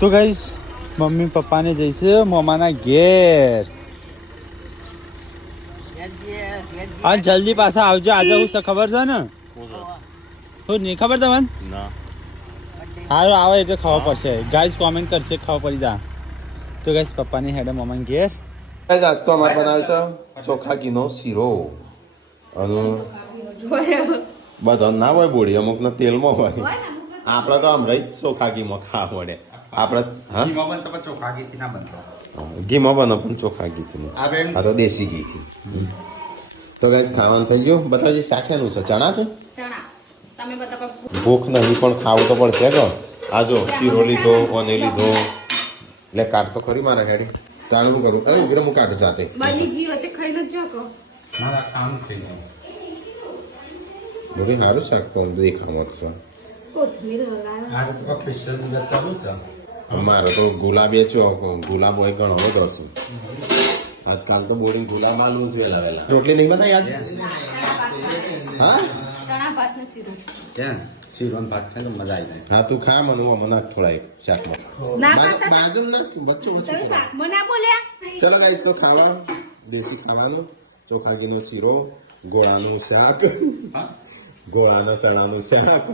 તો guys mummy પપ્પાને જઈશે મામાના ઘેર. હા જલ્દી પાછા આવજો. આજે હું ખબર છે ને શું નહીં ખબર તમને? સારું આવે એટલે ખબર પડશે. ગાઈસ કોમેન્ટ કરશે ખબર પડી જા. તો ગાઈસ પપ્પાની હેડે મામાના ઘેર. આજ તો અમારે બનાવે છે ચોખા ઘીનો શીરો. અને બધા ના હોય બોડી, અમુક ના તેલમાં હોય. આપડે તો આમ રહી ચોખા ઘીમાં ખાવા પડે. આપડે ઘીમાં બનો પણ ચોખા ઘી, આ તો દેશી ઘી થી. તો ગાઈસ ખાવાનું થઈ ગયું. બતાવજે શાખ્યાનું છે ચણા છે. ભૂખ નહીં પણ ખાવું તો પડશે કે. આ જો શીરો લીધો, ઓને લીધો એટલે કાટ તો ખરી મારા ગાડી. તાણ હું કરું? અરે વિરમ કાટ જાતે બધી સારું શાક પણ દેખામાં છે. મારો તો ગુલાબ ગુલાબ હોય ઘણો બધો છે. આજકાલ તો બોડી ગુલાબ આલુ છે. વેલા રોટલી નહીં બનાવી આજ? હા શીરો ભાત ખાય તો મજા આવી જાય. હા તું ખા, મને મને થોડા શાકમાં બાજુ બચ્ચો. ચલો ગાઈસ તો ખાવા દેશી ખાવાનું ચોખા ઘીનો શીરો, ગોળાનું શાક, ગોળાના ચણાનું શાક.